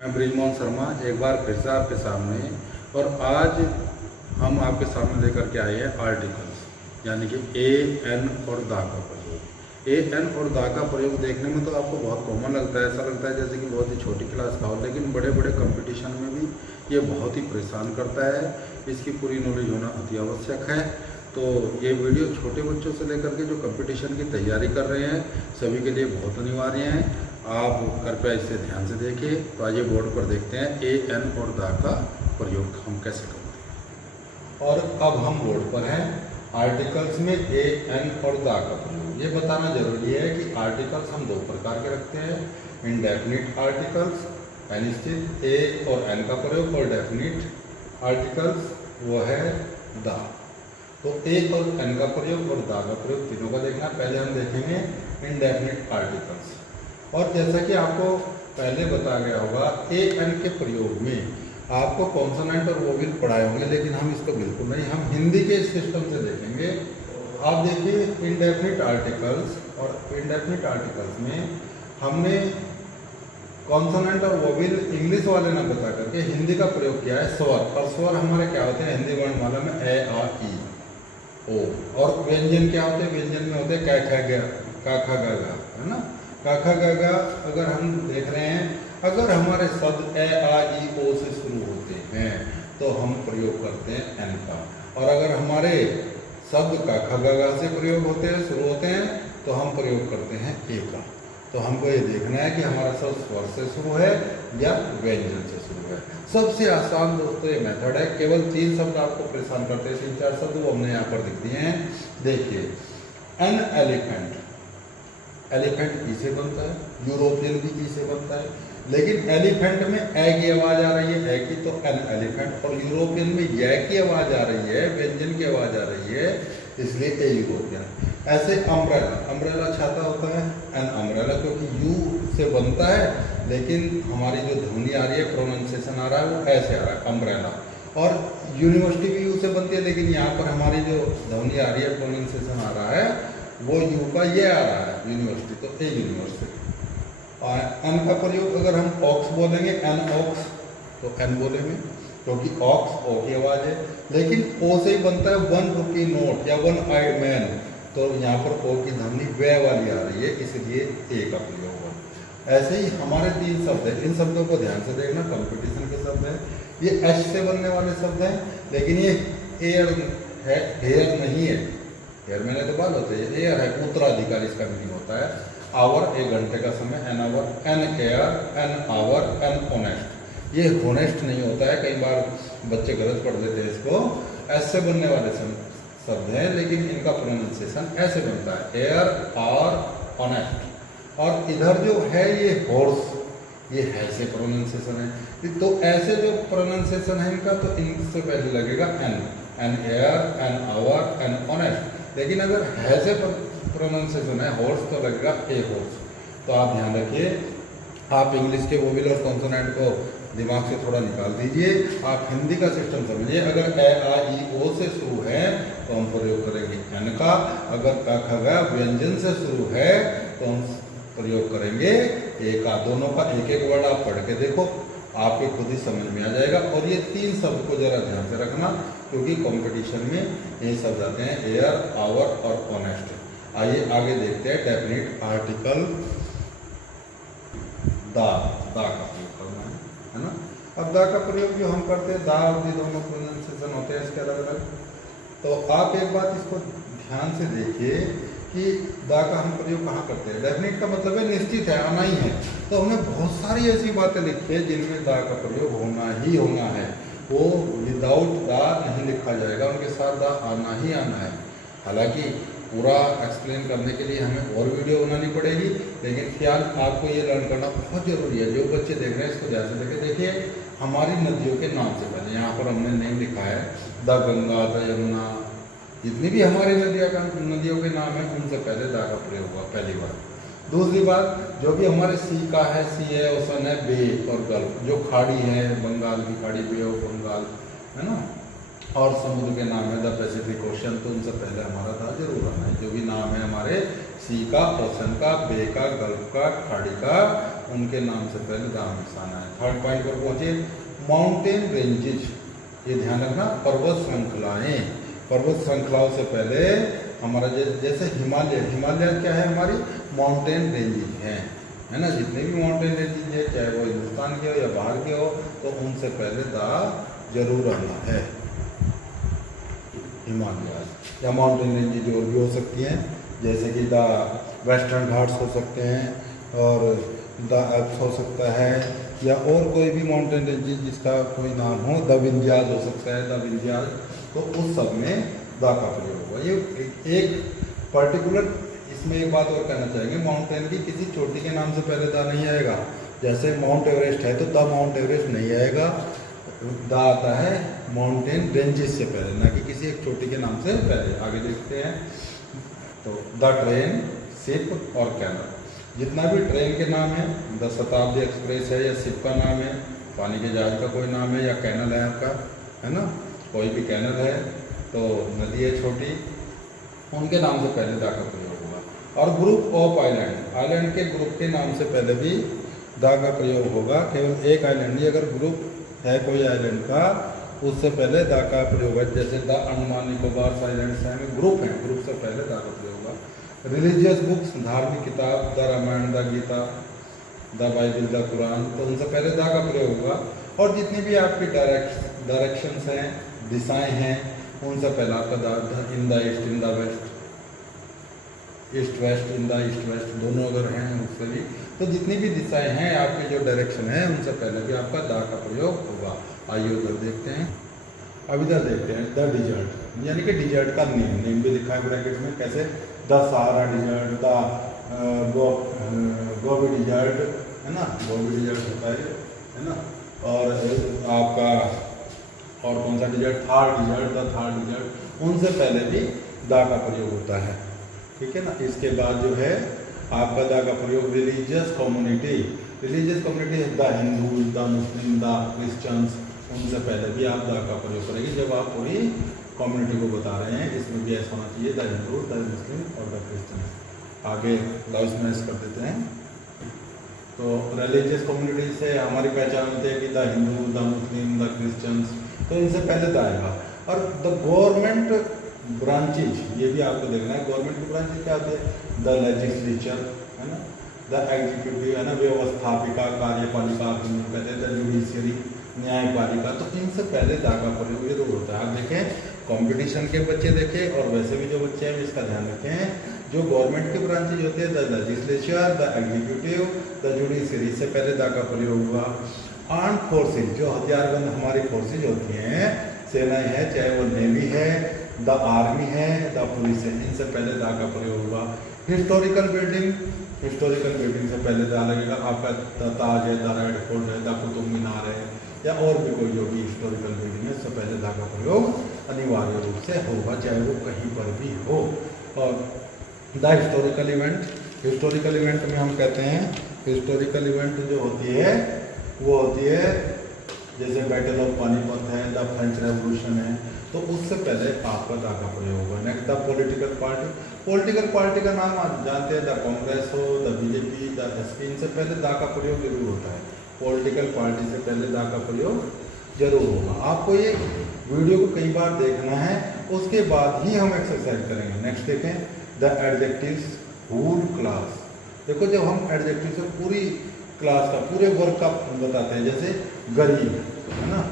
मैं ब्रिजमोहन शर्मा एक बार फिर से आपके सामने। और आज हम आपके सामने लेकर के आए हैं आर्टिकल्स, यानी कि ए एन और दा का प्रयोग। ए एन और दा का प्रयोग देखने में तो आपको बहुत कॉमन लगता है, ऐसा लगता है जैसे कि बहुत ही छोटी क्लास का हो, लेकिन बड़े बड़े कंपटीशन में भी ये बहुत ही परेशान करता है। इसकी पूरी नॉलेज होना अति आवश्यक है। तो ये वीडियो छोटे बच्चों से लेकर के जो कंपटीशन की तैयारी कर रहे हैं सभी के लिए बहुत अनिवार्य है। आप कृपया इसे ध्यान से देखिए। तो आइए बोर्ड पर देखते हैं ए एन और दा का प्रयोग हम कैसे करते हैं। और अब हम बोर्ड पर हैं आर्टिकल्स में ए एन और दा का प्रयोग। ये बताना जरूरी है कि आर्टिकल्स हम दो प्रकार के रखते हैं, इनडेफिनिट आर्टिकल्स अनिश्चित ए और एन का प्रयोग, और डेफिनिट आर्टिकल्स वो है दा। तो ए और एन का प्रयोग और दा का प्रयोग तीनों का देखना। पहले हम देखेंगे इनडेफिनिट आर्टिकल्स। और जैसा कि आपको पहले बताया गया होगा, ए एन के प्रयोग में आपको कॉन्सोनेंट और वोवेल पढ़ाए होंगे, लेकिन हम इसको बिल्कुल नहीं, हम हिंदी के सिस्टम से देखेंगे। आप देखिए इनडेफिनिट आर्टिकल्स, और इनडेफिनिट आर्टिकल्स में हमने कॉन्सोनेंट और वोवेल इंग्लिश वाले ने बता करके हिंदी का प्रयोग किया है स्वर। और स्वर हमारे क्या होते हैं हिंदी वर्णमाला में ए आ ई ओ। और व्यंजन क्या होते हैं, व्यंजन में होते हैं कै खा गा का खा गा गा, है ना। का खा गा गा अगर हम देख रहे हैं, अगर हमारे शब्द ए आ ई ओ से शुरू होते हैं तो हम प्रयोग करते हैं एन का। और अगर हमारे शब्द का खा गा गा से प्रयोग होते हैं, शुरू होते हैं, तो हम प्रयोग करते हैं ए का। तो हमको ये देखना है कि हमारा शब्द स्वर से शुरू है या व्यंजन से शुरू है। सबसे आसान दोस्तों ये मेथड है। केवल 3 शब्द आपको परेशान करते हैं, 3-4 शब्द वो हमने यहाँ पर लिख दिए हैं। देखिए एन एलिफेंट, एलिफेंट ई से बनता है, यूरोपियन भी ई से बनता है, लेकिन एलिफेंट में ए की आवाज़ आ रही है, ए की, तो एन एलिफेंट। और यूरोपियन में ये की आवाज़ आ रही है, व्यंजन की आवाज़ आ रही है, इसलिए ए यूरोपियन। ऐसे अम्ब्रेला, अम्ब्रेला छाता होता है, एन अम्ब्रेला, क्योंकि यू से बनता है, लेकिन हमारी जो ध्वनि आ रही है, प्रोनाउंसिएशन आ रहा है वो ऐसे आ रहा है अम्ब्रेला। और यूनिवर्सिटी भी यू से बनती है, लेकिन यहाँ पर हमारी जो ध्वनि आ रही है, प्रोनाउंसिएशन आ रहा है, वो यू का ये आ रहा है यूनिवर्सिटी, तो ए यूनिवर्सिटी। और एन का प्रयोग अगर हम ऑक्स बोलेंगे, एन ऑक्स, तो एन बोलेंगे, क्योंकि ऑक्स ओ की आवाज़ है, लेकिन ओ से ही बनता है वन रुपी नोट या वन आइड मैन, तो यहाँ पर ओ की ध्वनि वे वाली आ रही है, इसलिए ए का प्रयोग हुआ। ऐसे ही हमारे 3 शब्द हैं, इन शब्दों को ध्यान से देखना, कंपटीशन के शब्द हैं। ये एच से बनने वाले शब्द हैं, लेकिन ये एयर है, हेयर नहीं है। हेयर मैंने तो बाल होते हैं, एयर है, उत्तराधिकारी इसका मीनिंग होता है। आवर 1 घंटे का समय, an hour, an air, an hour, an honest. ये होनेस्ट नहीं होता है, कई बार बच्चे गलत पढ़ देते हैं इसको। ऐसे बनने वाले शब्द हैं, लेकिन इनका प्रोनाउंसिएशन ऐसे बनता है, एयर और ऑनेस्ट। और इधर जो है ये हॉर्स, ये है से प्रोनाउंसिएशन है। तो ऐसे जो प्रोनाउंसिएशन है इनका, तो इनसे पहले लगेगा an, an air, an hour, an honest. लेकिन अगर है से प्रोनाउंसिएशन है हॉर्स, तो लगेगा ए हॉर्स। तो आप ध्यान रखिए, आप इंग्लिश के वोवेल और कॉन्सोनेंट को दिमाग से थोड़ा निकाल दीजिए, आप हिंदी का सिस्टम समझिए। अगर ए आ ई ओ से शुरू है तो हम प्रयोग करेंगे एन का। अगर का खा गा व्यंजन से शुरू है तो हम प्रयोग करेंगे ए का। दोनों का एक एक वर्ड आप पढ़ के देखो, आपके खुद ही समझ में आ जाएगा। और ये 3 शब्द को जरा ध्यान से रखना, क्योंकि कंपटीशन में ये शब्द आते हैं, एयर, आवर और ऑनेस्ट। आइए आगे देखते हैं डेफिनिट आर्टिकल दा। दा का प्रयोग करना है ना। अब दा का प्रयोग जो हम करते हैं, दा और दी दोनों प्रोनाउंसिएशन होते हैं इसके अलग अलग। तो आप एक बात इसको ध्यान से देखिए कि दा का हम प्रयोग कहाँ करते हैं। डेफिनिट का मतलब है निश्चित है, आना ही है। तो हमने बहुत सारी ऐसी बातें लिखी है जिनमें दा का प्रयोग होना ही होना है, वो विदाउट दा नहीं लिखा जाएगा, उनके साथ दा आना ही आना है। हालांकि पूरा एक्सप्लेन करने के लिए हमें और वीडियो बनानी पड़ेगी, लेकिन फिलहाल आपको ये लर्न करना बहुत ज़रूरी है। जो बच्चे देख रहे हैं इसको ध्यान से देखें। देखिए हमारी नदियों के नाम से पहले यहाँ पर हमने नेम लिखा है, द गंगा, द यमुना, जितनी भी हमारी नदियों के नाम हैं उनसे पहले दा का प्रयोग हुआ पहली बार। दूसरी बात, जो भी हमारे सी का है, सी है, ओशन है, बे और गल्फ, जो खाड़ी है, बंगाल की खाड़ी, बे ऑफ बंगाल, है ना, और समुद्र के नाम है द पैसिफिक ओशन, तो उनसे पहले हमारा दा जरूर आना है। जो भी नाम है हमारे सी का, ओशन का, बे का, गल्फ का, खाड़ी का, उनके नाम से पहले दा हमेशा आना है। थर्ड पॉइंट पर पहुंचे, माउंटेन रेंजेज, ये ध्यान रखना, पर्वत श्रृंखलाएं, पर्वत श्रृंखलाओं से पहले हमारा जैसे हिमालय, हिमालय क्या है हमारी माउंटेन रेंजेज है ना, जितने भी माउंटेन रेंजेज है चाहे वो हिंदुस्तान के हो या बाहर के हो, तो उनसे पहले दा जरूर आना है। हिमालय या माउंटेन रेंजेज और भी हो सकती हैं, जैसे कि द वेस्टर्न घाट्स हो सकते हैं और द एल्प्स हो सकता है, या और कोई भी माउंटेन रेंजेज जिसका कोई नाम हो, द विंध्याज हो सकता है, द विंध्याज, तो उस सब में दा का प्रयोग होगा। ये एक पर्टिकुलर, इसमें एक बात और कहना चाहेंगे, माउंटेन की किसी चोटी के नाम से पहले दा नहीं आएगा। जैसे माउंट एवरेस्ट है तो द माउंट एवरेस्ट नहीं आएगा, दा आता है माउंटेन रेंजेस से पहले, ना कि किसी एक चोटी के नाम से पहले। आगे देखते हैं, तो द ट्रेन, शिप और कैनल, जितना भी ट्रेन के नाम है, द शताब्दी एक्सप्रेस है, या शिप का नाम है, पानी के जहाज का कोई नाम है, या कैनल है आपका, है ना, कोई भी कैनल है, तो नदी है छोटी, उनके नाम से पहले दा का प्रयोग होगा। और ग्रुप ऑफ आइलैंड, आइलैंड के ग्रुप के नाम से पहले भी दा का प्रयोग होगा। केवल एक आइलैंड ही अगर ग्रुप है कोई आइलैंड का, उससे पहले दा का प्रयोग है। जैसे द अंडमान निकोबार आइलैंड्स हैं, ग्रुप हैं, ग्रुप से पहले दा का प्रयोग होगा। रिलीजियस बुक्स, धार्मिक किताब, the Ramayan, the Gita, the Bible, the Quran, तो उनसे पहले दा का प्रयोग होगा। और जितनी भी आपकी डायरेक्शंस हैं, दिशाएं हैं, उनसे पहले आपका the, in the east, in the west, east west, in the east west, दोनों अगर हैं उससे भी, तो जितनी भी दिशाएं हैं आपके जो डायरेक्शन है, उनसे पहले भी आपका दा का प्रयोग होगा। आइए उधर देखते हैं, अब इधर देखते हैं द डिजर्ट, यानी कि डिजर्ट का नेम भी लिखा है ब्रैकेट में, कैसे, the Sahara desert, the Gobi desert, है ना, गोबी डिजर्ट होता है ना, और आपका और कौन सा desert, Thar desert, the Thar desert, उनसे पहले भी दा का प्रयोग होता है, ठीक है ना। इसके बाद जो है आपका दा का प्रयोग religious community, religious community the Hindu, the Muslim, the Christians, उनसे पहले भी आप दा का प्रयोग करेंगे जब आप पूरी कम्युनिटी को बता रहे हैं। इसमें भी ऐसा होना चाहिए, द हिंदू, द मुस्लिम और द क्रिश्चियंस। आगे लाउस मैच कर देते हैं, तो रिलीजियस कम्युनिटी से हमारी पहचान होती है कि the Hindu, the Muslim, the Christians, तो इनसे पहले दा आएगा। और द गवर्नमेंट ब्रांचेज, ये भी आपको देखना है, गवर्नमेंट की ब्रांचेज क्या होते हैं, द लेजिस्लेचर, है ना, द एग्जीक्यूटिव, है ना, व्यवस्थापिका, कार्यपालिका कहते हैं, द जुडिशियरी, न्यायपालिका, तो इनसे पहले दा का प्रयोग जरूर होता है। आप देखें, कंपटीशन के बच्चे देखें और वैसे भी जो बच्चे हैं इसका ध्यान रखें, जो गवर्नमेंट की ब्रांचेज होती है, the legislature, the executive, the judiciary, से पहले दा का प्रयोग हुआ। आर्म फोर्सेज, जो हथियारबंद हमारी फोर्सेज होती हैं, सेनाएं हैं, चाहे वो नेवी है, द आर्मी है, द पुलिस है, इनसे पहले दा का प्रयोग होगा। हिस्टोरिकल बिल्डिंग, हिस्टोरिकल बिल्डिंग से पहले दा लगेगा। आपका ताज है, द रेड फोर्ट है, द कुतुब मीनार है, या और भी कोई जो भी हिस्टोरिकल बिल्डिंग है, उससे पहले दा का प्रयोग अनिवार्य रूप से होगा, चाहे वो कहीं पर भी हो। और the historical event, historical event में हम कहते हैं, हिस्टोरिकल इवेंट जो होती है वो होती है जैसे बैटल ऑफ पानीपत है, द फ्रेंच रेवोल्यूशन है, तो उससे पहले आपका दा का प्रयोग होगा। Next the political party, political party का नाम आप जानते हैं, द कांग्रेस हो, द बीजेपी, द एसपी, इनसे पहले दा का प्रयोग जरूर होता है। पॉलिटिकल पार्टी से पहले दा का प्रयोग जरूर होगा। आपको ये वीडियो को कई बार देखना है, उसके बाद ही हम एक्सरसाइज करेंगे। नेक्स्ट देखें, द एडजेक्टिव्स होल क्लास। देखो, जब हम एडजेक्टिव से पूरी क्लास का, पूरे वर्ग का बताते हैं, जैसे गरीब, है ना,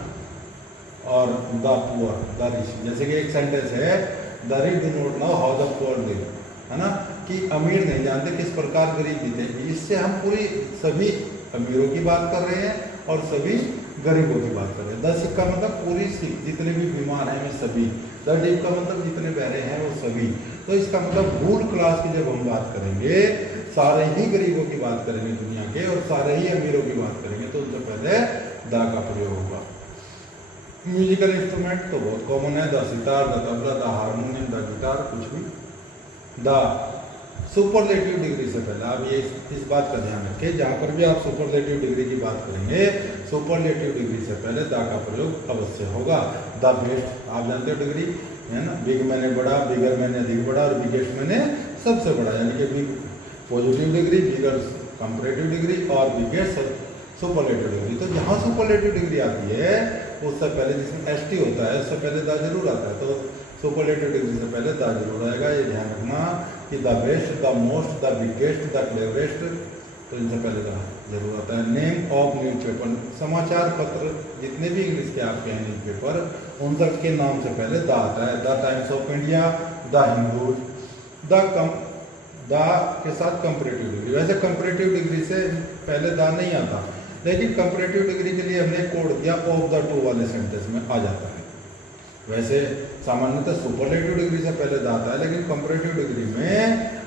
और द पुअर, द रिच, जैसे कि एक सेंटेंस है, the rich do not know how the poor live, है ना, कि अमीर नहीं जानते किस प्रकार गरीब जीते। इससे हम पूरी सभी अमीरों की बात कर रहे हैं और सभी गरीबों की बात कर रहे हैं। द सिक का मतलब पूरी सिक, जितने भी बीमार हैं वे सभी। द डीप का मतलब जितने बहरे हैं वो सभी। तो इसका मतलब होल क्लास की जब हम बात करेंगे, सारे ही गरीबों की बात करेंगे दुनिया के, और सारे ही अमीरों की बात करेंगे, तो उससे पहले दा का प्रयोग होगा। म्यूजिकल इंस्ट्रूमेंट तो बहुत कॉमन है, the sitar, the tabla, the harmonium, the guitar, कुछ भी। द सुपरलेटिव डिग्री से पहले आप ये इस बात का ध्यान रखें, जहाँ पर भी आप सुपरलेटिव डिग्री की बात करेंगे, सुपरलेटिव डिग्री से पहले दा का प्रयोग अवश्य होगा। द बेस्ट, आप जानते हो डिग्री, है ना, बिग मैंने बड़ा, बिगर मैंने अधिक बड़ा, और बिगेस्ट मैंने सबसे बड़ा, यानी कि बिग पॉजिटिव डिग्री, बिगर कंपैरेटिव डिग्री और बिगेस्ट सुपरलेटिव डिग्री। तो जहाँ सुपरलेटिव डिग्री आती है उससे पहले, जिसमें एसटी होता है उससे पहले द जरूर आता है, तो सुपरलेटिव डिग्री से पहले द जरूर आएगा। ये ध्यान रखना कि the best, the most, the biggest, the cleverest, तो इनसे पहले द जरूर आता है। नेम ऑफ न्यूज़पेपर, समाचार पत्र जितने भी इंग्लिश के आपके हैं न्यूज़पेपर, उन तक के नाम से पहले द आता है। The times of India, the Hindu, the के साथ कंपैरेटिव डिग्री। वैसे कंपैरेटिव डिग्री से पहले द नहीं आता, लेकिन कंपैरेटिव डिग्री के लिए हमने कोड किया ऑफ द टू वाले सेंटेंस में आ जाता है। वैसे सामान्यतः सुपरलेटिव डिग्री से पहले द आता है, लेकिन कंपैरेटिव डिग्री में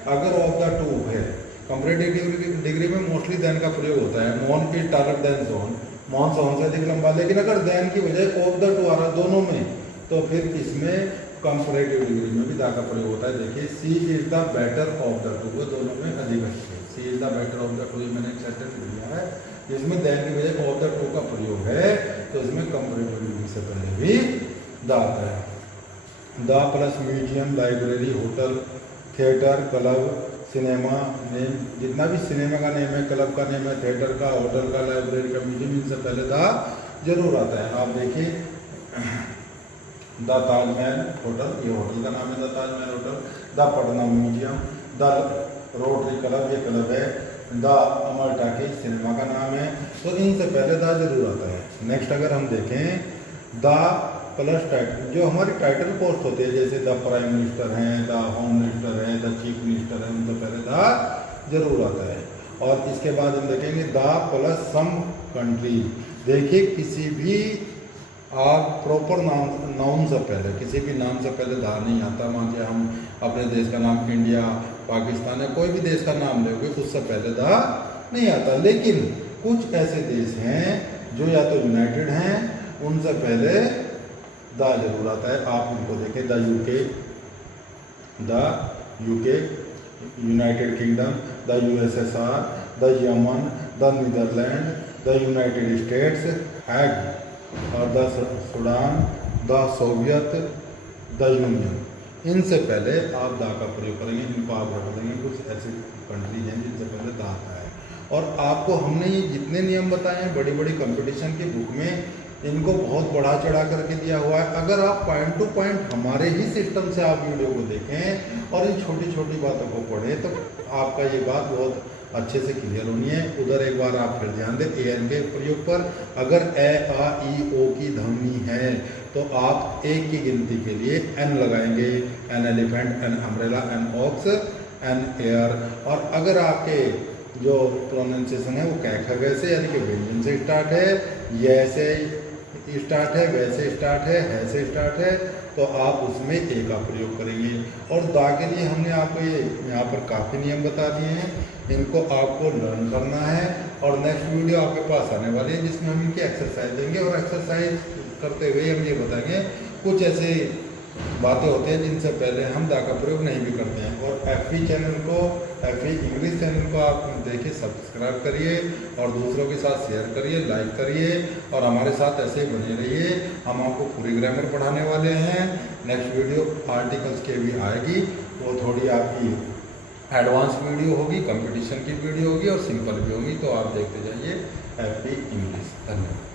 अगर ऑफ द टू है, कंपैरेटिव डिग्री में मोस्टली देन का प्रयोग होता है। मॉन इज टॉलर देन सोन, मॉन सोन से अधिक लंबा, लेकिन अगर देन की बजाय ऑफ द टू आ रहा दोनों में, तो फिर इसमें कंपैरेटिव डिग्री में भी दा का प्रयोग होता है। देखिए she is the better of the two, दोनों में अधिक अच्छे। She is the better of the two, मैंने एक सेंटेंस लिया है जिसमें देन की बजाय ऑफ द टू का प्रयोग है, तो इसमें कंपैरेटिव डिग्री से पहले भी द आता है। The plus museum, library, hotel, theatre, club, cinema, name, जितना भी सिनेमा का नेम है, क्लब का नेम है, थिएटर का, होटल का, लाइब्रेरी का, म्यूजियम, इनसे पहले द जरूर आता है। आप देखिए द ताजमहल होटल, ये होटल का नाम है the Taj Mahal hotel. The Patna museum, the rotary club, ये क्लब है। द अमर टाकीज सिनेमा का नाम है। तो इनसे पहले द जरूर आता है। नेक्स्ट अगर हम देखें द प्लस टाइटल, जो हमारे टाइटल पोस्ट होते हैं जैसे द प्राइम मिनिस्टर हैं, द होम मिनिस्टर है, द चीफ मिनिस्टर है, उनसे पहले द जरूर आता है। और इसके बाद हम देखेंगे द प्लस सम कंट्री। देखिए किसी भी आप प्रॉपर नाउन से पहले, किसी भी नाम से पहले दा नहीं आता। मान लीजिए हम अपने देश का नाम इंडिया, पाकिस्तान है, कोई भी देश का नाम लोगे उससे पहले दा नहीं आता। लेकिन कुछ ऐसे देश हैं जो या तो यूनाइटेड हैं, उनसे पहले दा जरूर आता है। आप इनको देखें, the UK, United Kingdom, the USSR, the Yemen, the Netherland, the United States, Hague, और the Sudan, the Soviet, the Union. इनसे पहले आप दा का प्रयोग करेंगे, इनको आप रख देंगे। कुछ ऐसी कंट्री हैं जिनसे पहले दा आता है। और आपको हमने ये जितने नियम बताए हैं बड़ी बड़ी कंपटीशन की बुक में, इनको बहुत बढ़ा चढ़ा करके दिया हुआ है। अगर आप पॉइंट टू पॉइंट हमारे ही सिस्टम से आप वीडियो को देखें और इन छोटी छोटी बातों को पढ़ें, तो आपका ये बात बहुत अच्छे से क्लियर होनी है। उधर एक बार आप फिर ध्यान दें ए एन के प्रयोग पर। अगर ए आ ई ओ की ध्वनि है तो आप एक की गिनती के लिए एन लगाएंगे, an elephant, an umbrella, an ox, an air. और अगर आपके जो प्रोनाउंसिएशन है वो कै से यानी कि व्यंजन से स्टार्ट है, ये से स्टार्ट है, वैसे स्टार्ट है से स्टार्ट है, तो आप उसमें ए का प्रयोग करेंगे। और दा के लिए हमने आपको ये यहाँ पर काफ़ी नियम बता दिए हैं, इनको आपको लर्न करना है। और नेक्स्ट वीडियो आपके पास आने वाली है जिसमें हम इनकी एक्सरसाइज देंगे। और एक्सरसाइज करते हुए हम ये बताएंगे कुछ ऐसे बातें होती हैं जिनसे पहले हम दा का प्रयोग नहीं भी करते हैं। और FE चैनल को, FE इंग्लिश चैनल को आप देखिए, सब्सक्राइब करिए और दूसरों के साथ शेयर करिए, लाइक करिए और हमारे साथ ऐसे ही बने रहिए। हम आपको पूरी ग्रामर पढ़ाने वाले हैं। नेक्स्ट वीडियो आर्टिकल्स के भी आएगी, वो थोड़ी आपकी एडवांस वीडियो होगी, कंपटीशन की वीडियो होगी और सिंपल भी होगी। तो आप देखते जाइए FE इंग्लिश। धन्यवाद।